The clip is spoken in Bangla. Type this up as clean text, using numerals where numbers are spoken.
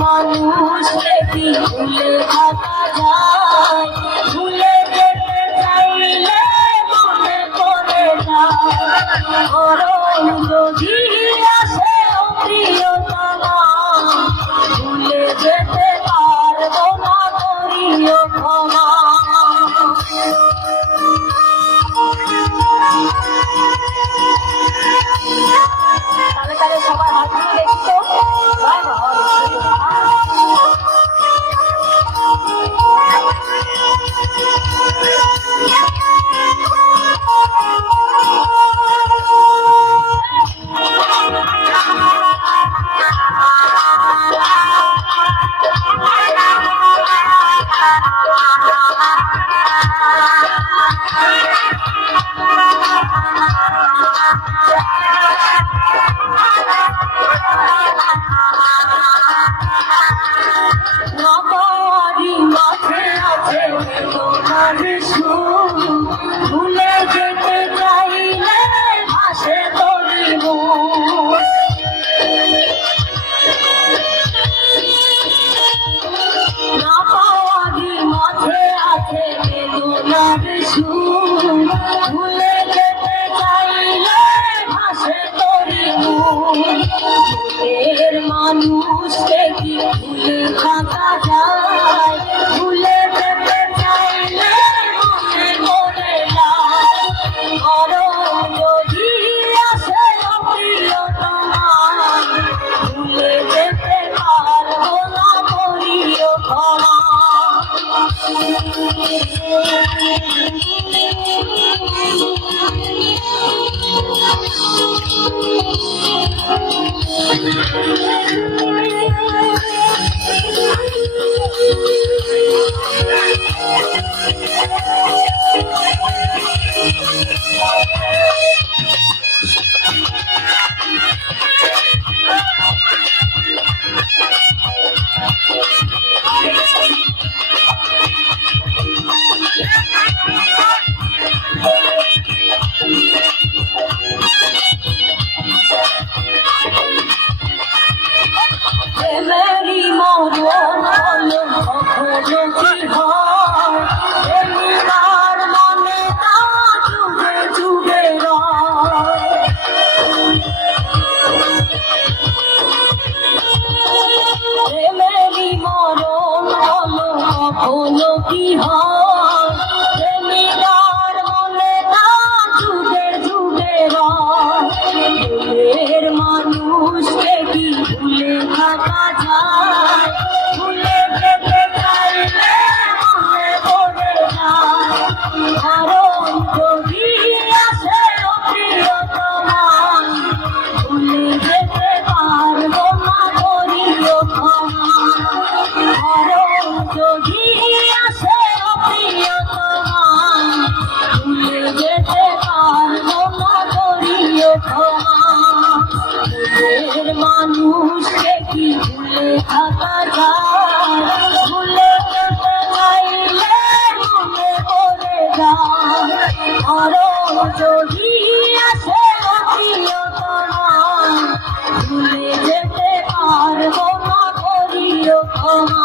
মানুষ কি ভুলে থাকা যায়, ভুলে যেতে চাইলে মনে করে যায়। মরণ যদি আসে প্রিয়তমা, ভুলে যেতে পারবো না, করিও ক্ষমা। তাহলে তাহলে সবার হাত দিয়ে দেখতো ভুলে যেতে চাইলে ভাসে তোরি মুখ। না পাওয়ারি মাঝে আছে বেদনার সুর, ভুলে যেতে চাইলে ভাসে তোরি মুখ। ভুলের মানুষকে কি ভুলে থাকা যায়, ভুলে যেতে চাইলে মনে করে যায়। মরণ যদি আসে প্রিয়তমা, ভুলে যেতে পারবো না, করিও ক্ষমা। মেরি মরণ হলো কখনো কি হয়, এবার মনে তা যুগে যুগে রয়। মেরি মরণ হলো কখনো কি হয়, এবার মনে তা যুগে যুগে রয়। ভুলের মানুষকে কি ভুলে থাকা যায়, ভুলে যেতে চাইলে মনে করে যায়। মরণ যদি আসে প্রিয়তমা, ভুলে যেতে পারবো না, করিও ক্ষমা। মরণ যদি আসে প্রিয়তমা, ভুলে যেতে পারবো না, করিও ক্ষমা। ভুলের মানুষকে কি ভুলে থাকা যায়, ভুলে যেতে চাইলে মনে করে যায়। মরণ যদি আসে প্রিয়তমা, ভুলে যেতে পারবো না, করিও ক্ষমা।